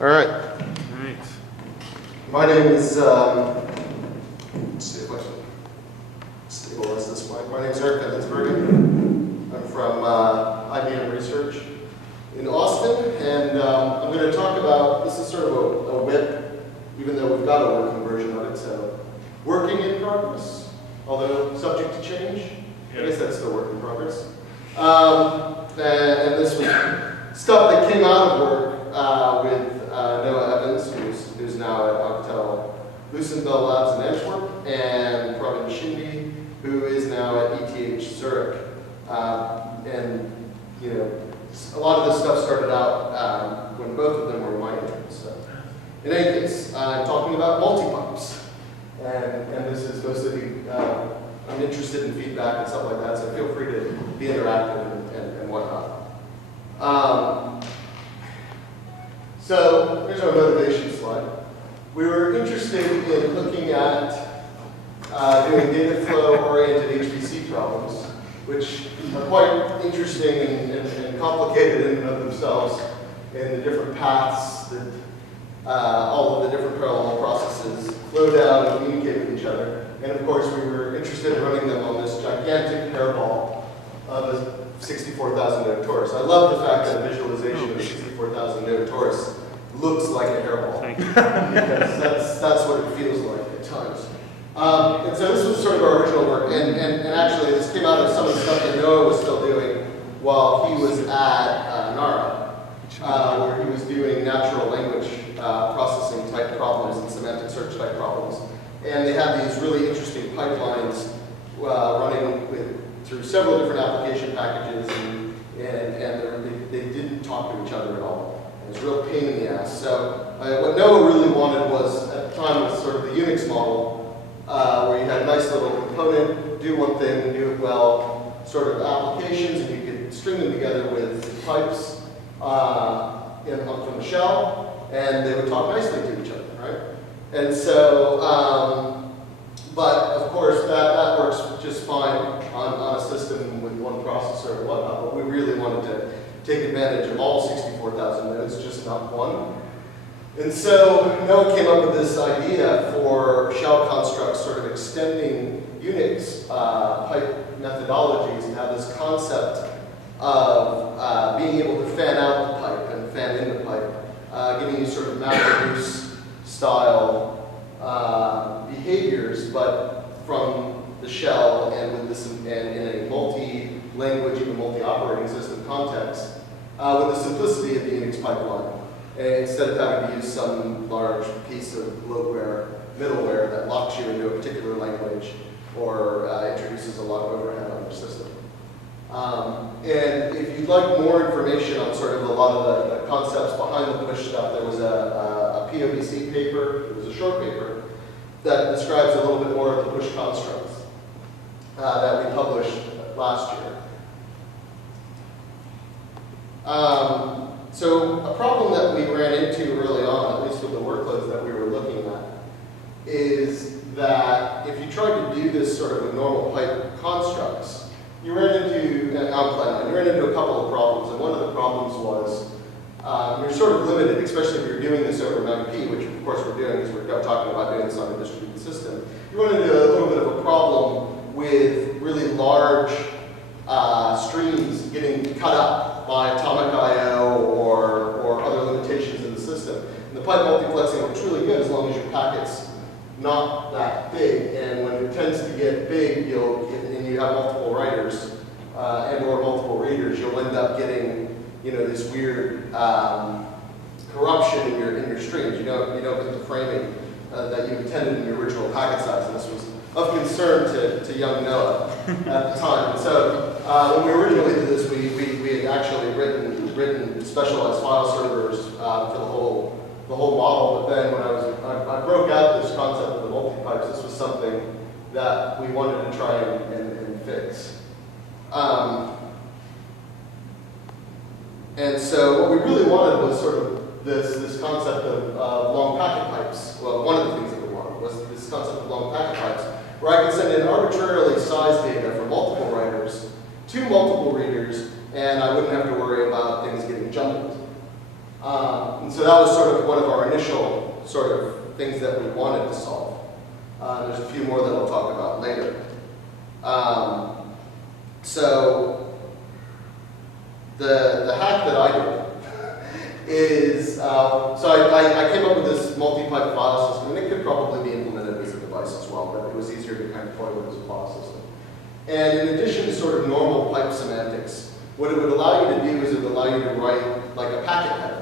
All right. All right. My name is, let's see if I can stabilize this mic. My name is Hensbergen. I'm from IBM Research in Austin, and I'm going to talk about, this is sort of a WIP, even though we've got a working version of it, so working in progress, although subject to change. I guess that's still work in progress. And this was stuff that came out of work with Noah Evans, who's now at Alcatel Lucentbell Labs in Antwerp, and Pravin Shinde, who is now at ETH Zurich. And you know, a lot of this stuff started out when both of them were mining. So, in any case, I'm talking about multipipes, and this is mostly I'm interested in feedback and stuff like that. So feel free to be interactive and whatnot. So here's our motivation slide. We were interested in looking at doing data flow-oriented HPC problems, which are quite interesting and complicated in and of themselves, in the different paths that all of the different parallel processes flow down and communicate with each other. And of course, we were interested in running them on this gigantic hairball of a 64,000 node torus. I love the fact that a visualization of a 64,000 node torus looks like a hairball. Because that's what it feels like at times. And so this was sort of our original work, and actually this came out of some of the stuff that Noah was still doing while he was at NARA, where he was doing natural language processing type problems and semantic search type problems. And they had these really interesting pipelines running through several different application packages, and they didn't talk to each other at all. It was a real pain in the ass. So what Noah really wanted was, at the time, was sort of the Unix model, where you had a nice little component, do one thing, do it well, sort of applications, and you could string them together with pipes from the shell, and they would talk nicely to each other, right? And so, but of course, that works just fine on a system with one processor and whatnot, but we really wanted to take advantage of all 64,000 nodes, just not one. And so Noah came up with this idea for shell constructs sort of extending Unix pipe methodologies, and have this concept of being able to fan out the pipe and fan in the pipe, giving you sort of MapReduce style behaviors, but from the shell and with this and in a multi-language, even multi-operating system context, with the simplicity of the Unix pipeline. And instead of having to use some large piece of bloatware, middleware that locks you into a particular language or introduces a lot of overhead on your system. And if you'd like more information on sort of a lot of the concepts behind the push stuff, there was a POBC paper, it was a short paper, that describes a little bit more of the push constructs that we published last year. So a problem that we ran into early on, at least with the workloads that we were looking at, is that if you tried to do this sort of with normal pipe constructs, you ran into a couple of problems, and one of the problems was you're sort of limited, especially if you're doing this over MemP, which of course we're doing because we're talking about doing this on a distributed system. You run into a little bit of a problem with really large streams getting cut up by atomic I/O or other limitations in the system. And the pipe multiplexing works really good as long as your packet's not that big. And when it tends to get big, and you have multiple writers and or multiple readers, you'll end up getting this weird corruption in your streams. You don't get the framing that you intended in your original packet size, and this was of concern to young Noah at the time. And so when we originally did this, we had actually written specialized file servers for the whole model. But then when I broke out this concept of the multipipes, this was something that we wanted to try and fix. And so what we really wanted was sort of this concept of long packet pipes. Well, one of the things that we wanted was this concept of long packet pipes, where I can send in arbitrarily sized data from multiple writers to multiple readers, and I wouldn't have to worry about things getting jumbled. And so so that was sort of one of our initial sort of things that we wanted to solve. There's a few more that I'll talk about later. So the hack that I did is, so I came up with this multi-pipe file system, and it could probably be implemented as a device as well, but it was easier to kind of play with as a file system. And in addition to sort of normal pipe semantics, what it would allow you to do is it would allow you to write like a packet header,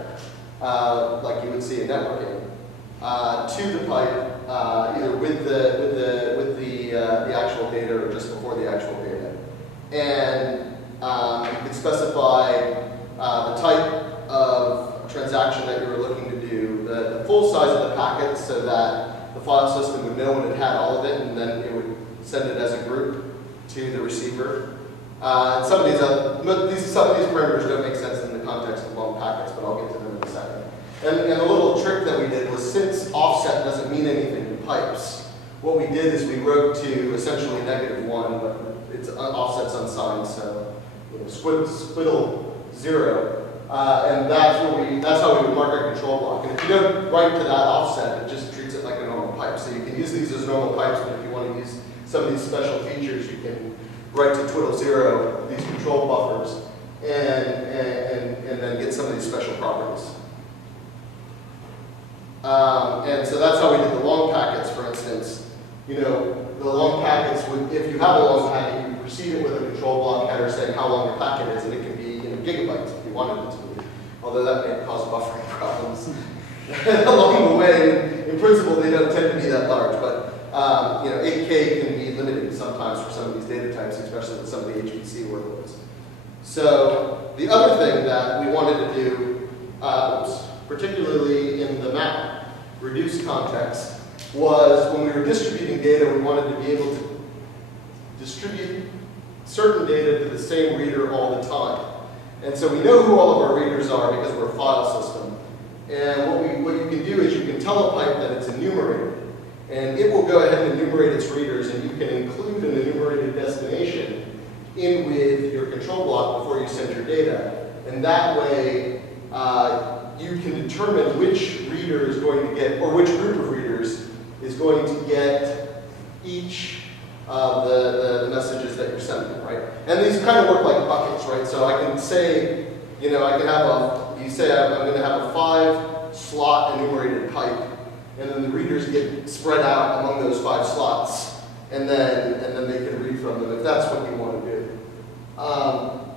like you would see in networking, to the pipe, either with the actual data or just before the actual data. And you could specify the type of transaction that you were looking to do, the full size of the packet, so that the file system would know when it had all of it, and then it would send it as a group to the receiver. And some of these parameters don't make sense in the context of long packets, but I'll get to them in a second. And the little trick that we did was, since offset doesn't mean anything in pipes, what we did is we wrote to essentially -1, but it's offset's unsigned, so squiddle 0. And that's how we would mark our control block. And if you don't write to that offset, it just treats it like a normal pipe. So you can use these as normal pipes, but if you want to use some of these special features, you can write to twiddle 0 these control buffers and then get some of these special properties. And so that's how we did the long packets, for instance. The long packets would, if you have a long packet, you precede it with a control block header saying how long the packet is, and it can be gigabytes if you wanted it to be. Although that may cause buffering problems along the way. In principle, they don't tend to be that large, but 8K can be limited sometimes for some of these data types, especially with some of the HPC workloads. So the other thing that we wanted to do, particularly in the map reduce context, was when we were distributing data, we wanted to be able to distribute certain data to the same reader all the time. And so we know who all of our readers are because we're a file system. And what you can do is you can tell a pipe that it's enumerated. And it will go ahead and enumerate its readers, and you can include an enumerated destination in with your control block before you send your data. And that way, you can determine which reader is going to get, or which group of readers is going to get each of the messages that you're sending, right? And these kind of work like buckets, right? So I can say, I can have you say I'm going to have a 5-slot enumerated pipe, and then the readers get spread out among those 5 slots, and then they can read from them if that's what you want to do.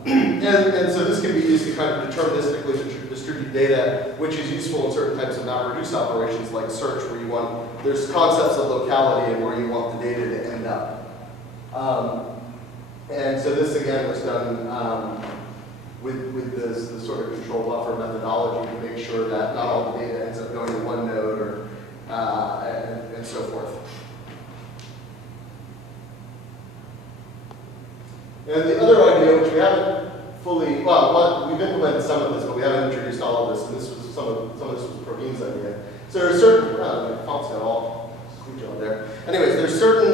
And so this can be used to kind of deterministically distribute data, which is useful in certain types of MapReduce operations like search, where there's concepts of locality and where you want the data to end up. And so this again was done with the sort of control buffer methodology to make sure that not all the data ends up going to one node or and so forth. And the other idea, which we haven't fully, we've implemented some of this, but we haven't introduced all of this, and this was some of this was Praveen's idea. So there are certain, my font's got all squeegee on there. Anyways, there's certain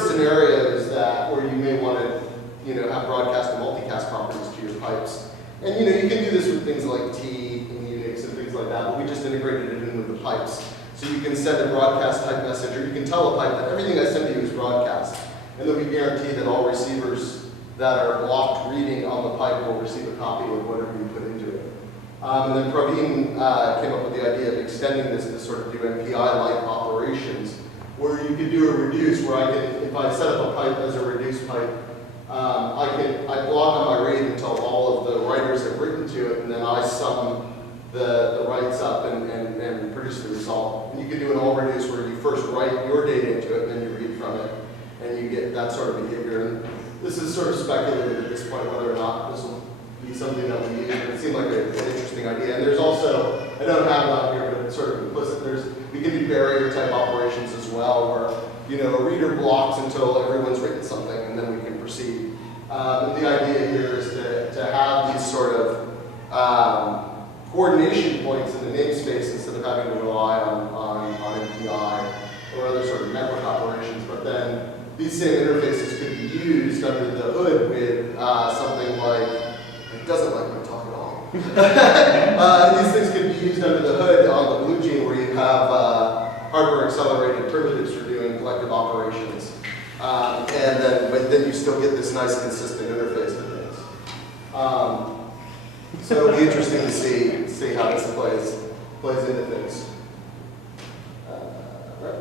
scenarios where you may want to, have broadcast and multicast properties to your pipes. And you can do this with things like T and Unix and things like that, but we just integrated it in with the pipes. So you can send a broadcast type message, or you can tell a pipe that everything I send to you is broadcast. And then we guarantee that all receivers that are blocked reading on the pipe will receive a copy of whatever you put into it. And then Praveen came up with the idea of extending this to sort of do MPI-like operations, where you could do a reduce, where if I set up a pipe as a reduce pipe, I block on my read until all of the writers have written to it, and then I sum the writes up and produce the result. And you can do an all reduce where you first write your data into it, and then you read from it, and you get that sort of behavior. And this is sort of speculative at this point whether or not this will be something that we use, but it seemed like an interesting idea. And there's also, I don't have it on here, but it's sort of implicit, we can do barrier type operations as well, where a reader blocks until everyone's written something, and then we can proceed. And the idea here is to have these sort of coordination points in the namespace instead of having to rely on MPI or other sort of network operations. But then these same interfaces could be used under the hood with something like, it doesn't like my talk at all. These things can be used under the hood on the blue gene where you have hardware accelerated primitives for doing collective operations. But then you still get this nice consistent interface to things. So it'll be interesting to see how this plays into things. Right.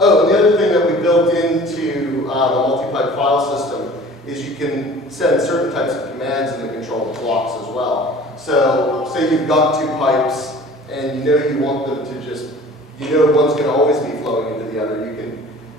Oh, and the other thing that we built into the multi-pipe file system is you can send certain types of commands in the control blocks as well. So say you've got two pipes and you know you want them to just, you know one's going to always be flowing into the other.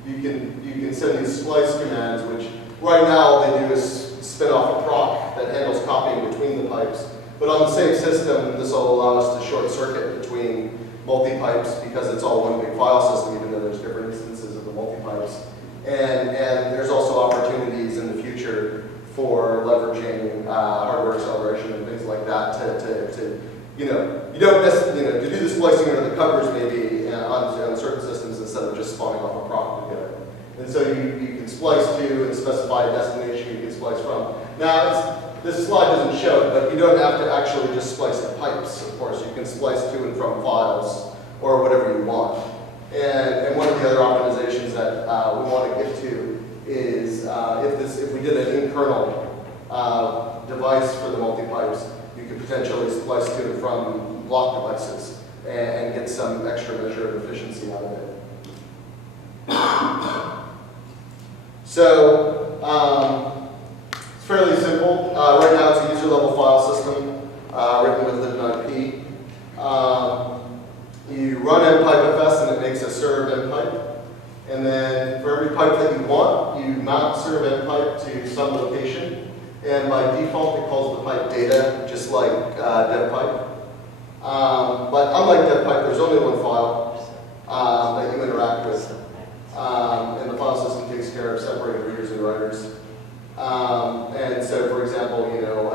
You can send these splice commands, which right now all they do is spin off a proc that handles copying between the pipes. But on the same system, this will allow us to short circuit between multi-pipes because it's all one big file system, even though there's different instances of the multi-pipes. And there's also opportunities in the future for leveraging hardware acceleration and things like that to you don't necessarily, to do the splicing under the covers maybe on certain systems instead of just spawning off a proc together. And so you can splice to and specify a destination you can splice from. Now, this slide doesn't show it, but you don't have to actually just splice the pipes, of course. You can splice to and from files or whatever you want. And one of the other optimizations that we want to get to is if we did an in-kernel device for the multi-pipes, you could potentially splice to and from block devices and get some extra measure of efficiency out of it. So it's fairly simple. Right now it's a user-level file system written with lib9p. You run mpipefs and it makes a serve mpipe. And then for every pipe that you want, you mount serve mpipe to some location. And by default, it calls the pipe data, just like devpipe. But unlike devpipe, there's only one file that you interact with. And the file system takes care of separating readers and writers. And so, for example, I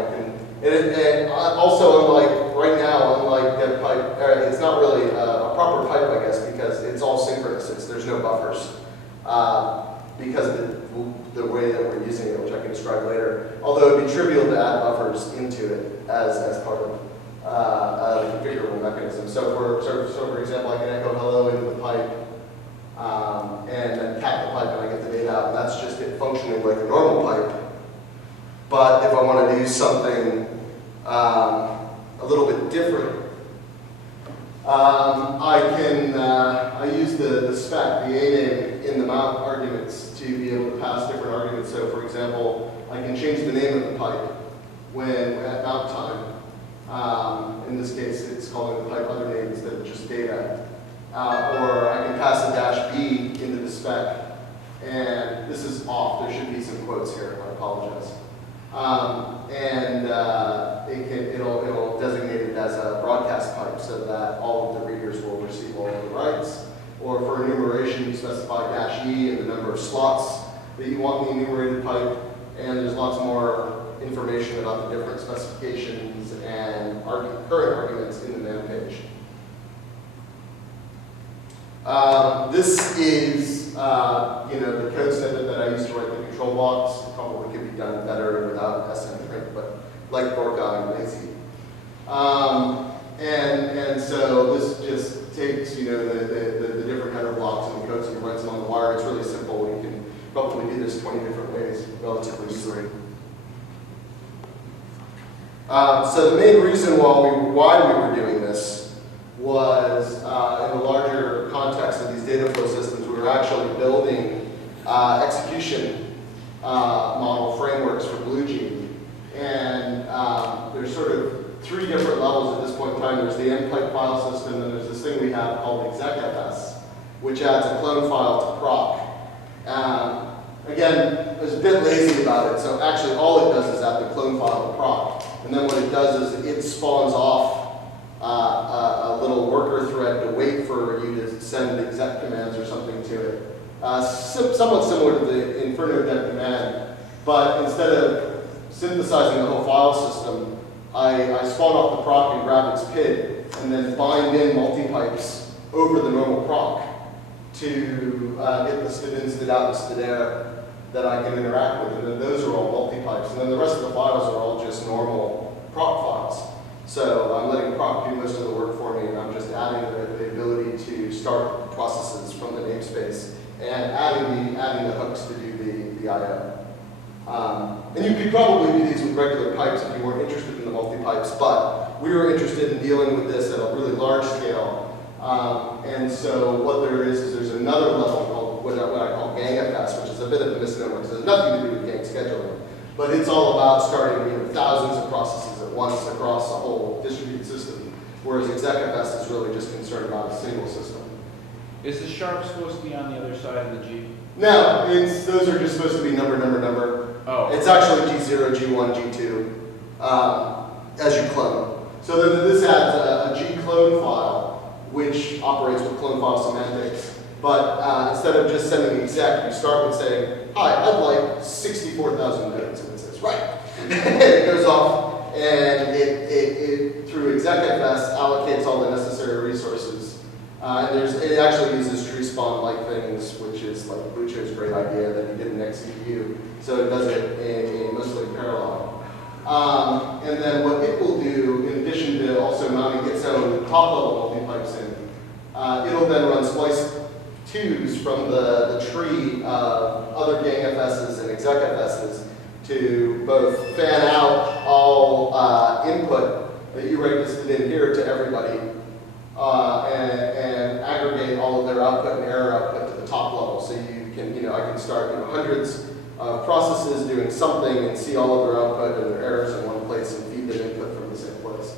can, and also unlike, right now, unlike devpipe, it's not really a proper pipe, I guess, because it's all synchronous. There's no buffers. Because of the way that we're using it, which I can describe later. Although it'd be trivial to add buffers into it as part of a configurable mechanism. So for example, I can echo hello into the pipe, and then cap the pipe and I get the data out. And that's just it functioning like a normal pipe. But if I want to do something a little bit different, I use the spec, the A name in the mount arguments to be able to pass different arguments. So for example, I can change the name of the pipe when at mount time. In this case, it's calling the pipe other name instead of just data. Or I can pass a -b into the spec. And this is off. There should be some quotes here. I apologize. It'll designate it as a broadcast pipe so that all of the readers will receive all of the writes. Or for enumeration, you specify -e and the number of slots that you want in the enumerated pipe. And there's lots more information about the different specifications and current arguments in the man page. This is the code snippet that I used to write the control blocks. It probably could be done better without SM print, but like Borka, I'm lazy. And so this just takes the different header blocks and the codes and runs them on the wire. It's really simple. You can probably do this 20 different ways relatively easily. So the main reason why we were doing this was in the larger context of these data flow systems, we were actually building execution model frameworks for BlueGene. And there's sort of three different levels at this point in time. There's the mpipe file system, and there's this thing we have called execfs, which adds a clone file to proc. Again, I was a bit lazy about it, so actually all it does is add the clone file to proc. And then what it does is it spawns off a little worker thread to wait for you to send exec commands or something to it. Somewhat similar to the Inferno dev command, but instead of synthesizing the whole file system, I spawn off the proc and grab its PID, and then bind in multi-pipes over the normal proc to get the std in, std out, and std that I can interact with, and then those are all multi-pipes. And then the rest of the files are all just normal proc files. So I'm letting proc do most of the work for me, and I'm just adding the ability to start processes from the namespace and adding the hooks to do the I/O. And you could probably do these with regular pipes if you weren't interested in the multi-pipes, but we were interested in dealing with this at a really large scale. And so what there is there's another level called what I call GangFS, which is a bit of a misnomer because it has nothing to do with gang scheduling. But it's all about starting thousands of processes at once across a whole distributed system, whereas execfs is really just concerned about a single system. Is the sharp supposed to be on the other side of the G? No, those are just supposed to be number. Oh. It's actually G0, G1, G2 as you clone. So then this adds a G clone file, which operates with clone file semantics. But instead of just sending exec, you start with saying, hi, I'd like 64,000 nodes. And it says, right. And it goes off, and it through execfs, allocates all the necessary resources. And it actually uses tree spawn-like things, which is like Bucho's great idea that he did in XCPU. So it does it in mostly parallel. And then what it will do, in addition to also mounting its own top-level multi-pipes in, it'll then run splice 2s from the tree of other GangFSs and execfs's to both fan out all input that you registered in here to everybody, and aggregate all of their output and error output to the top level. So you can, I can start hundreds of processes doing something and see all of their output and their errors in one place and feed them input from the same place.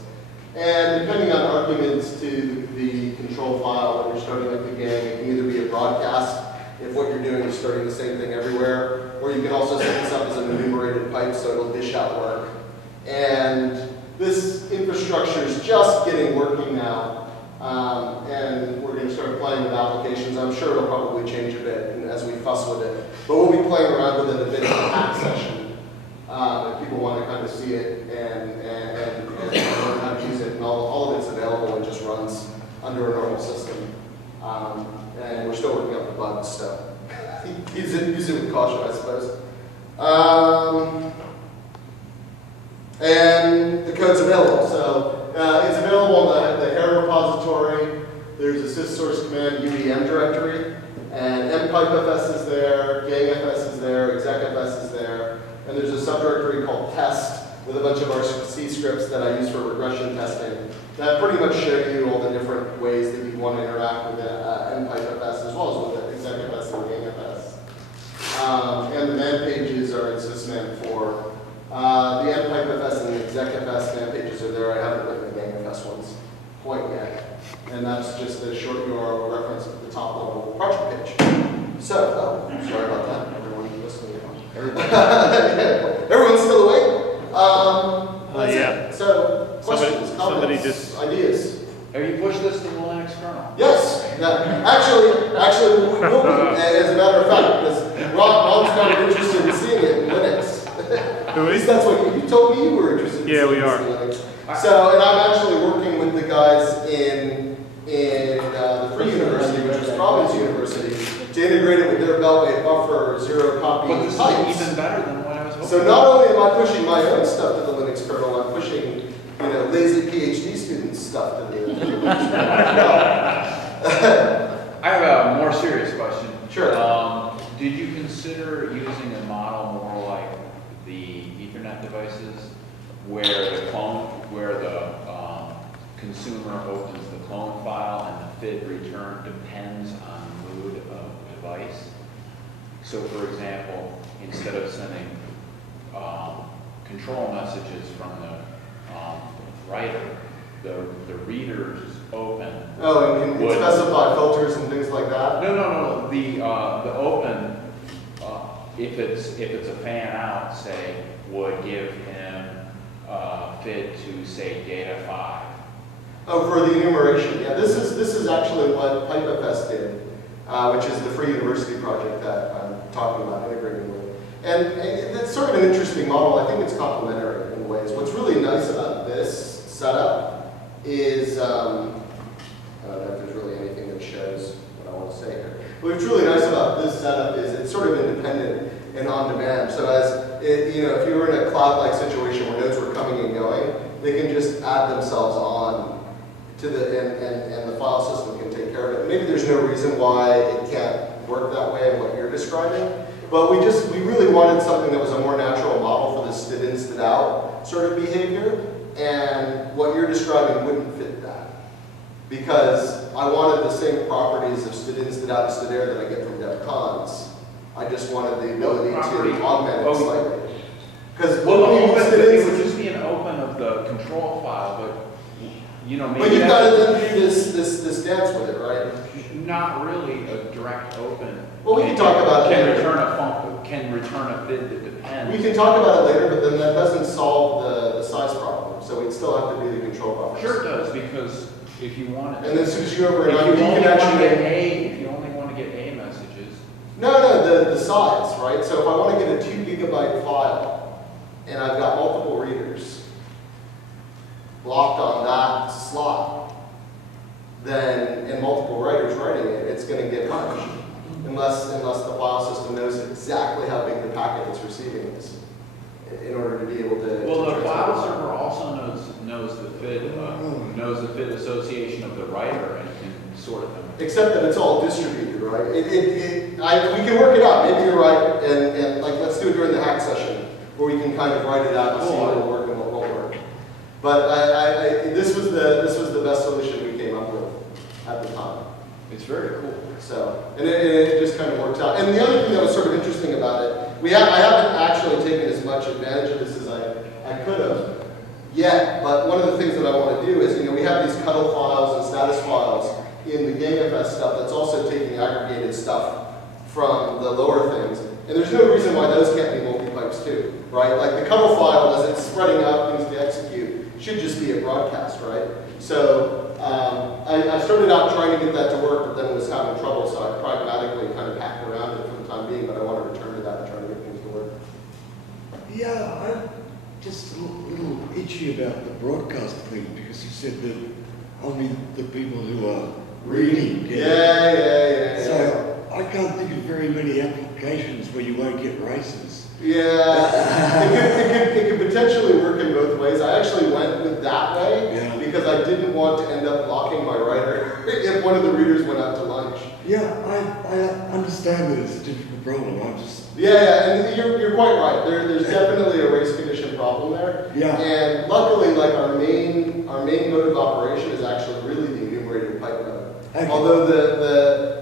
And depending on arguments to the control file when you're starting up the gang, it can either be a broadcast if what you're doing is starting the same thing everywhere, or you can also set this up as an enumerated pipe so it'll dish out work. And this infrastructure is just getting working now. And we're going to start playing with applications. I'm sure it'll probably change a bit as we fuss with it. But we'll be playing around with it a bit in the hack session. If people want to kind of see it and learn how to use it, and all of it's available and just runs under a normal system. And we're still working out the bugs, so use it with caution, I suppose. And the code's available. So it's available in the Hair repository. There's a syssource command UEM directory, and mpipefs is there, gangfs is there, execfs is there, and there's a subdirectory called test with a bunch of our C scripts that I use for regression testing that pretty much show you all the different ways that you want to interact with mpipefs as well as with execfs and gangfs. And the man pages are in sysman 4. The mpipefs and the execfs man pages are there. I haven't written the gangfs ones quite yet. And that's just a short URL reference at the top level project page. So, sorry about that. Everyone listening at home. Everyone's still awake? Yeah. So, questions, comments, ideas? Have you pushed this to the Linux kernel? Yes. Actually, we will be, as a matter of fact, because Ron's kind of interested in seeing it in Linux. At least that's what you told me you were interested in seeing we are. Linux. So, and I'm actually working with the guys in the Free University, which is Providence University, to integrate it with their Beltway buffer, zero copy But this pipes. is even better than what I was hoping. So not only am I pushing my own stuff to the Linux kernel, I'm pushing, lazy PhD students stuff to the Linux kernel. I have a more serious question. Sure. Did you consider using a model more like the Ethernet devices, where the consumer opens the clone file and the FID return depends on the mood of the device? So, for example, instead of sending control messages from the writer, the readers open. Oh, and can specify filters and things like that? No. The open, if it's a fan out, say, would give him FID to say data 5. Oh, for the enumeration, yeah. This is actually what PipeFS did, which is the Free University project that I'm talking about integrating with. And it's sort of an interesting model. I think it's complementary in ways. What's really nice about this setup is, I don't know if there's really anything that shows what I want to say here. But what's really nice about this setup is it's sort of independent and on demand. So as if you were in a cloud-like situation where nodes were coming and going, they can just add themselves on to the, and the file system can take care of it. Maybe there's no reason why it can't work that way in what you're describing, but we really wanted something that was a more natural model for the std in, std out sort of behavior, and what you're describing wouldn't fit that. Because I wanted the same properties of std in, std out, std air that I get from DevCons. I just wanted the ability to augment it slightly. Because it would just be an open of the control file, but you know, maybe. But you've got to then do this dance with it, right? Not really a direct open. Well, we can talk about can later. Can return a bid that depends. We can talk about it later, but then that doesn't solve the size problem. So we'd still have to do the control properties. Sure it does, because if you want it. And then switch you over if and you you only can want to actually. get if you only want to get A messages. No, the size, right? So if I want to get a 2 gigabyte file and I've got multiple readers blocked on that slot, then, and multiple writers writing it, it's going to get much. Unless the file system knows exactly how big the packet it's receiving is in order to be able to. Well, the file transfer it. server also knows the FID association of the writer and can sort them. Except that it's all distributed, right? We can work it out. Maybe you're right, and like let's do it during the hack session where we can kind of write it out and see what will work and what won't work. But this was the best solution we came up with at the time. It's very cool. So, and it just kind of worked out. And the other thing that was sort of interesting about it, I haven't actually taken as much advantage of this as I could have yet, but one of the things that I want to do is, we have these cuddle files and status files in the GameFS stuff that's also taking aggregated stuff from the lower things. And there's no reason why those can't be multipipes too, right? Like the cuddle file, as it's spreading out things to execute, should just be a broadcast, right? So I started out trying to get that to work, but then was having trouble, so I pragmatically kind of hacked around it for the time being, but I want to return to that and try to get things to work. Yeah, I'm just a little itchy about the broadcast thing, because you said that only the people who are reading get it. Yeah. So I can't think of very many applications where you won't get races. Yeah, it could potentially work in both ways. I actually went with that way because I didn't want to end up blocking my writer if one of the readers went out to lunch. Yeah, I understand that it's a difficult problem. I'm just... Yeah, and you're quite right. There's definitely a race condition problem there. Yeah. And luckily, like our main mode of operation is actually really the enumerated pipe mode. Okay. Although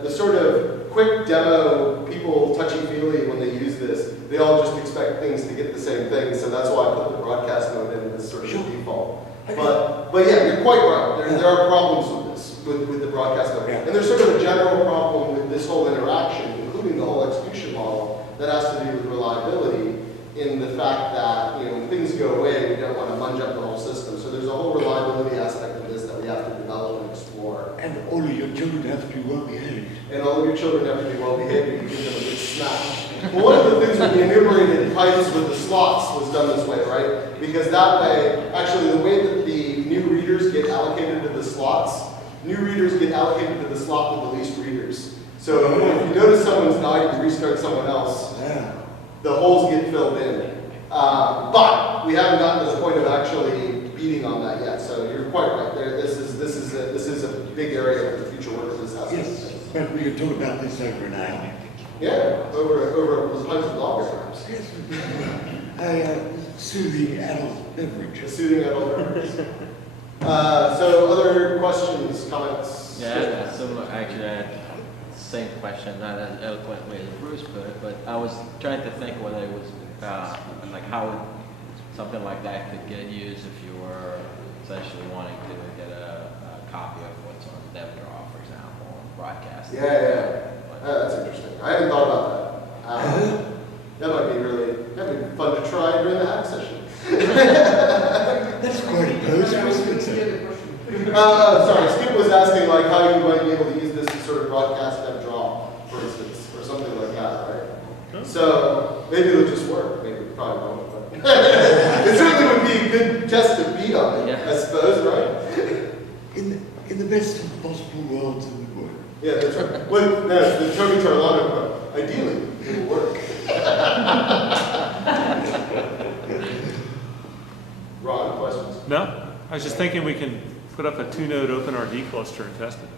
the sort of quick demo, people touchy-feely when they use this, they all just expect things to get the same thing, so that's why I put the broadcast mode in as sort of the default. Okay. But yeah, you're quite right. There are problems with this, with the broadcast mode. And there's sort of a general problem with this whole interaction, including the whole execution model, that has to do with reliability in the fact that, when things go away, we don't want to munge up the whole system. So there's a whole reliability aspect of this that we have to develop and explore. And all of your children have to be well behaved. And all of your children have to be well behaved, and you give them a good smack. Well, one of the things with the enumerated pipes with the slots was done this way, right? Because that way, actually the way that the new readers get allocated to the slots, new readers get allocated to the slot with the least readers. So if you notice someone's died, you restart someone else, the holes get filled in. But we haven't gotten to the point of actually beating on that yet. So you're quite right. This is a big area of the future work of this house. Yes, but we could talk about this over an hour. Yeah, over tons of logarithms. Yes, a soothing adult beverage. A soothing adult beverage. So other questions, comments? Yeah, similar. Actually, I had the same question, not as eloquently as Bruce put it, but I was trying to think whether it was like how something like that could get used if you were essentially wanting to get a copy of what's on the dev draw, for example, and broadcast. Yeah. That's interesting. I hadn't thought about that. That might be fun to try during the hack session. That's quite a pose, wasn't it? Sorry, Skip was asking like how you might be able to use this to sort of broadcast dev draw, for instance, or something like that, right? So maybe it'll just work. Maybe it probably won't. But it certainly would be a good test to beat on it, I suppose, right? In the best of possible worlds it would work. Yeah, that's right. Well, that's the Tony Tarlano quote. Ideally, it will work. Ron, questions? No? I was just thinking we can put up a 2-node OpenRD cluster and test it.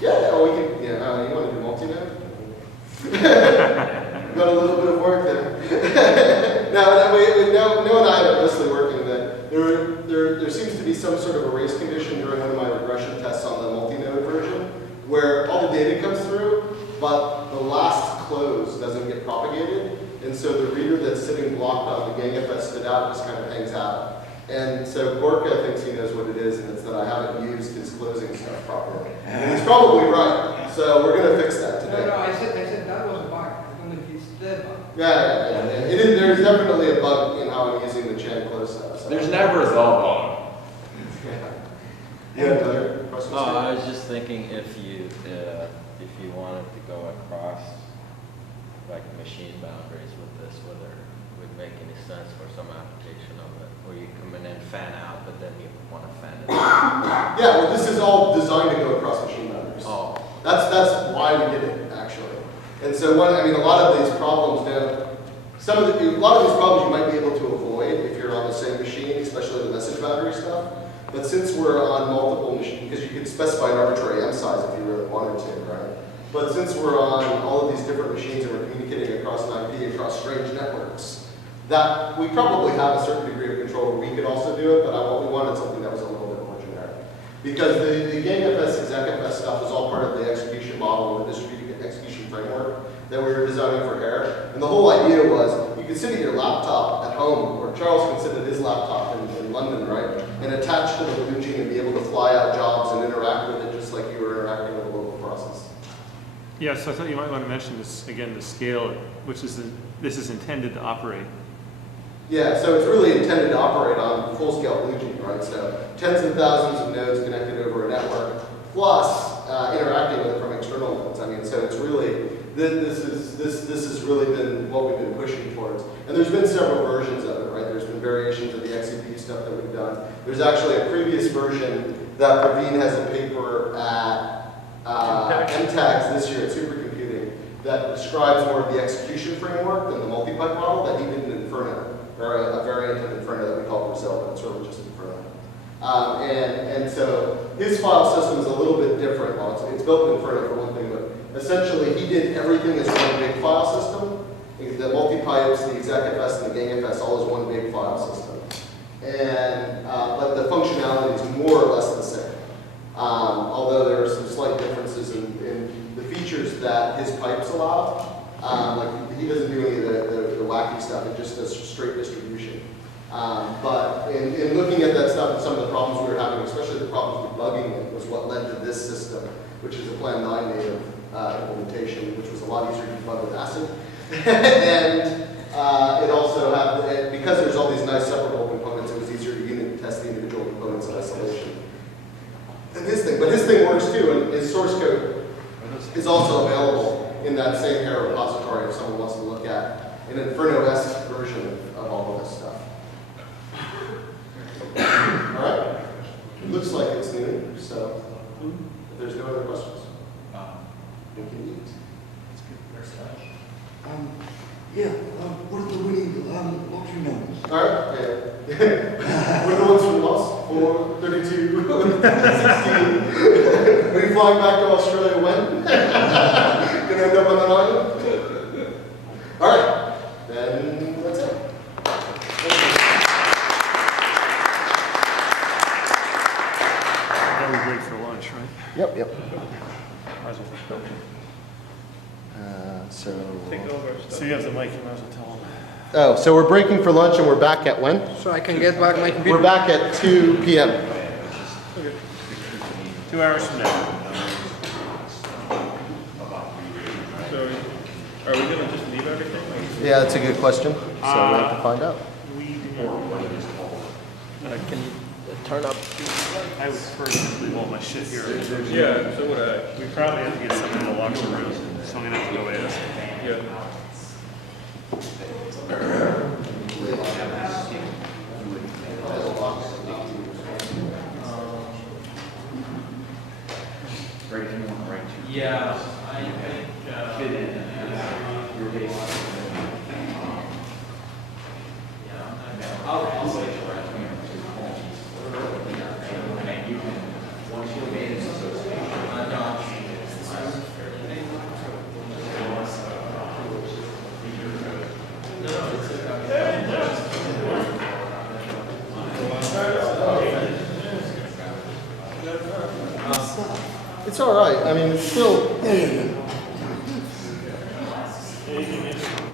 Yeah, we can, you want to do multi-node? Got a little bit of work there. No and I are mostly working that there seems to be some sort of a race condition during one of my regression tests on the multi-node version, where all the data comes through, but the last close doesn't get propagated, and so the reader that's sitting blocked on the GangFS stood out just kind of hangs out. And so Gorka thinks he knows what it is, and it's that I haven't used his closing stuff properly. And he's probably right, so we're going to fix that today. No, I said that was a bug. I don't know if it's the bug. Yeah. There's definitely a bug in how I'm using the Chan close stuff. So. There's never the bug. Yeah, another question? Oh, I was just thinking if you wanted to go across like machine boundaries with this, whether it would make any sense for some application of it, where you come in and fan out, but then you want to fan it out. Yeah, well, this is all designed to go across machine boundaries. Oh. That's why we did it, actually. And so, a lot of these problems a lot of these problems you might be able to avoid if you're on the same machine, especially the message boundary stuff. But since we're on multiple machines, because you could specify an arbitrary M size if you really wanted to, right? But since we're on all of these different machines and we're communicating across an IP, across strange networks, that we probably have a certain degree of control where we could also do it, but we wanted something that was a little bit more generic. Because the GangFS, ExecFS stuff was all part of the execution model, the distributed execution framework that we were designing for Hair. And the whole idea was you could sit at your laptop at home, or Charles can sit at his laptop in London, right? And attach to the Blue Gene and be able to fly out jobs and interact with it just like you were interacting with a local process. Yeah, so I thought you might want to mention this again, the scale, which is this is intended to operate. Yeah, so it's really intended to operate on full-scale Blue Gene, right? So tens of thousands of nodes connected over a network, plus interacting with it from external nodes. So it's really this has really been what we've been pushing towards. And there's been several versions of it, right? There's been variations of the XCP stuff that we've done. There's actually a previous version that Praveen has a paper at MTAGS this year at Supercomputing that describes more of the execution framework than the multipipe model that he did in Inferno, or a variant of Inferno that we call Brazil, but it's really just Inferno. And so his file system is a little bit different. Well, it's built in Inferno for one thing, but essentially he did everything as one big file system. The multipipes, the execfs, and the gangfs all as one big file system. And but the functionality is more or less the same. Although there are some slight differences in the features that his pipes allow. Like he doesn't do any of the wacky stuff, it just does straight distribution. But in looking at that stuff and some of the problems we were having, especially the problems debugging it, was what led to this system, which is a Plan 9 native implementation, which was a lot easier to debug with ACID. And it also had, because there's all these nice separable components, it was easier to unit test the individual components in isolation. And his thing works too, and his source code is also available in that same Hair repository if someone wants to look at an Inferno-esque version of all of this stuff. All right? It looks like it's noon, so if there's no other questions, we can eat. What are the winning lottery numbers? All right, yeah. What are the ones from Lost? 4, 32, 16. Are you flying back to Australia when? Gonna end up on an island? All right, then that's it. Now we break for lunch, right? Yep. Might as well. So you have the mic, you might as well tell them. Oh, so we're breaking for lunch and we're back at when? So I can get back my computer. We're back at 2 p.m. 2 hours from now. So, are we gonna just leave everything? Yeah, that's a good question. So we have to find out. Can you turn up? I would prefer to leave all my shit here. Yeah, so would I. We probably have to get something in the locker room, so I'm gonna have to go in. Yeah. Right, if you want to write to. Yeah, I think, Fit in. Your base. I'll say Right. It's all right. I mean, it's still, Yeah, yeah, yeah.